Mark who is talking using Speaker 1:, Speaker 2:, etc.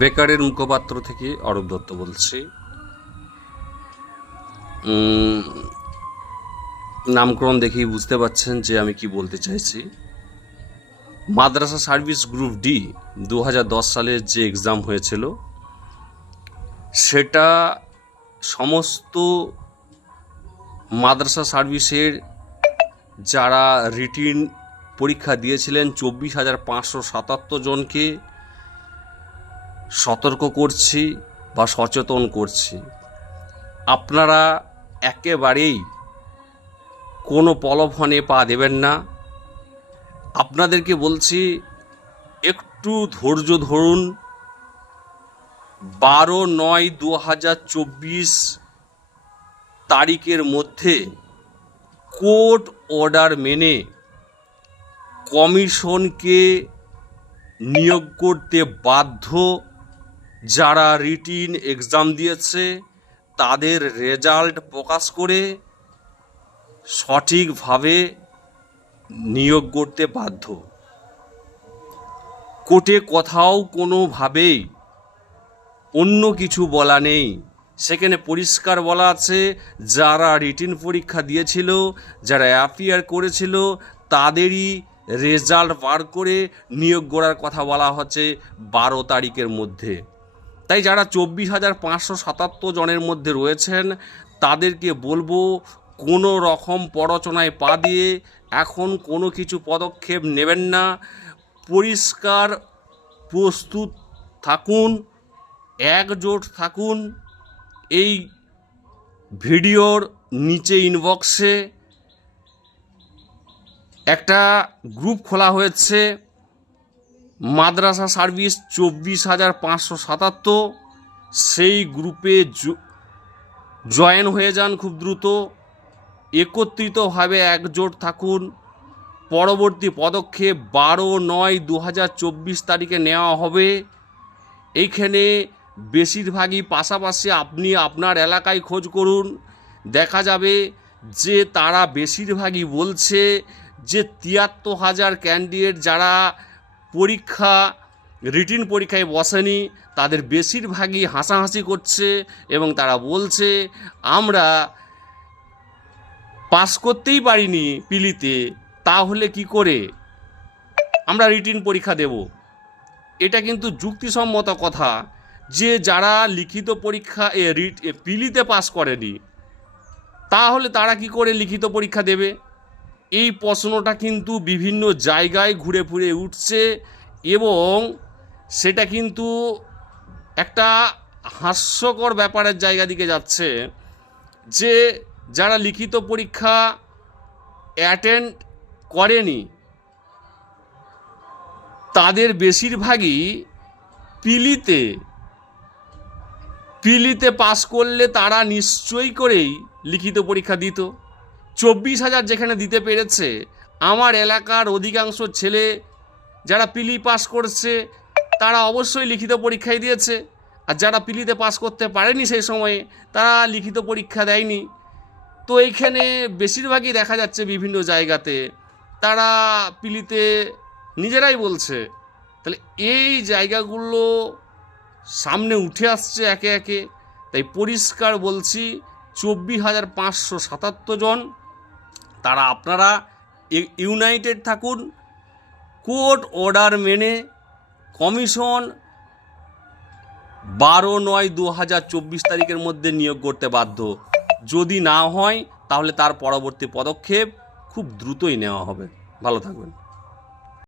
Speaker 1: বেকারের মুখপাত্র থেকে অরূপ দত্ত বলছি। নামকরণ দেখেই বুঝতে পাচ্ছেন যে আমি কি বলতে চাইছি। মাদ্রাসা সার্ভিস গ্রুপ ডি দু সালের যে এক্সাম হয়েছিল, সেটা সমস্ত মাদ্রাসা সার্ভিসের যারা রিটিন পরীক্ষা দিয়েছিলেন, চব্বিশ হাজার পাঁচশো সাতাত্তর জনকে সতর্ক করছি বা সচেতন করছি। আপনারা একেবারেই কোনো প্রলোভনে পা দেবেন না। আপনাদেরকে বলছি, একটু ধৈর্য ধরুন। বারো নয় দু হাজার চব্বিশ তারিখের মধ্যে কোর্ট অর্ডার মেনে কমিশনকে নিয়োগ করতে বাধ্য যারা রিটিন এক্সাম দিয়েছে, তাদের রেজাল্ট প্রকাশ করে সঠিকভাবে নিয়োগ করতে বাধ্য। কোর্টে কোথাও কোনোভাবেই অন্য কিছু বলা নেই। সেখানে পরিষ্কার বলা আছে, যারা রিটিন পরীক্ষা দিয়েছিল, যারা অ্যাপিয়ার করেছিল, তাদেরই রেজাল্ট বার করে নিয়োগ করার কথা বলা হচ্ছে বারো তারিখের মধ্যে। তাই যারা চব্বিশ হাজার পাঁচশো সাতাত্তর জনের মধ্যে রয়েছেন, তাদেরকে বলব কোনো রকম পরচনায় পা দিয়ে এখন কোনো কিছু পদক্ষেপ নেবেন না। পরিষ্কার, প্রস্তুত থাকুন, একজোট থাকুন। এই ভিডিওর নিচে ইনবক্সে একটা গ্রুপ খোলা হয়েছে। মাদ্রাসা সার্ভিস চব্বিশ হাজার পাঁচশো সাতাত্তর। সেই গ্রুপে জয়েন হয়ে যান খুব দ্রুত। একত্রিতভাবে একজোট থাকুন। পরবর্তী পদক্ষেপ বারো নয় দু হাজার চব্বিশ তারিখে নেওয়া হবে। এইখানে বেশিরভাগই পাশাপাশি আপনি আপনার এলাকায় খোঁজ করুন। দেখা যাবে যে তারা বেশিরভাগই বলছে যে তিয়াত্তর হাজার ক্যান্ডিডেট যারা পরীক্ষা রিটিন পরীক্ষায় বসেনি, তাদের বেশিরভাগই হাসাহাসি করছে এবং তারা বলছে, আমরা পাস করতেই পারিনি পিলিতে, তাহলে কি করে? আমরা রিটিন পরীক্ষা দেব। এটা কিন্তু যুক্তিসম্মত কথা যে যারা লিখিত পরীক্ষা পিলিতে পাস করেনি, তাহলে তারা কি করে লিখিত পরীক্ষা দেবে? এই প্রশ্নটা কিন্তু বিভিন্ন জায়গায় ঘুরে ফিরে উঠছে এবং সেটা কিন্তু একটা হাস্যকর ব্যাপারের জায়গা দিকে যাচ্ছে যে যারা লিখিত পরীক্ষা অ্যাটেন্ড করেনি, তাদের বেশিরভাগই পিলিতে পিলিতে পাস করলে তারা নিশ্চয়ই করেই লিখিত পরীক্ষা দিত। চব্বিশ হাজার যেখানে দিতে পেরেছে, আমার এলাকার অধিকাংশ ছেলে যারা পিলি পাস করছে, তারা অবশ্যই লিখিত পরীক্ষাই দিয়েছে। আর যারা পিলিতে পাস করতে পারেনি সেই সময়ে, তারা লিখিত পরীক্ষা দেয়নি। তো এইখানে বেশিরভাগই দেখা যাচ্ছে বিভিন্ন জায়গাতে, তারা পিলিতে নিজেরাই বলছে, তাহলে এই জায়গাগুলো সামনে উঠে আসছে একে একে। তাই পরিষ্কার বলছি, চব্বিশ হাজার পাঁচশো সাতাত্তর জন তারা আপনারা ইউ- ইউনাইটেড থাকুন, কোর্ট অর্ডার মেনে কমিশন বারো নয় দু হাজার চব্বিশ তারিখের মধ্যে নিয়োগ করতে বাধ্য। যদি না হয়, তাহলে তার পরবর্তী পদক্ষেপ খুব দ্রুতই নেওয়া হবে। ভালো থাকবেন।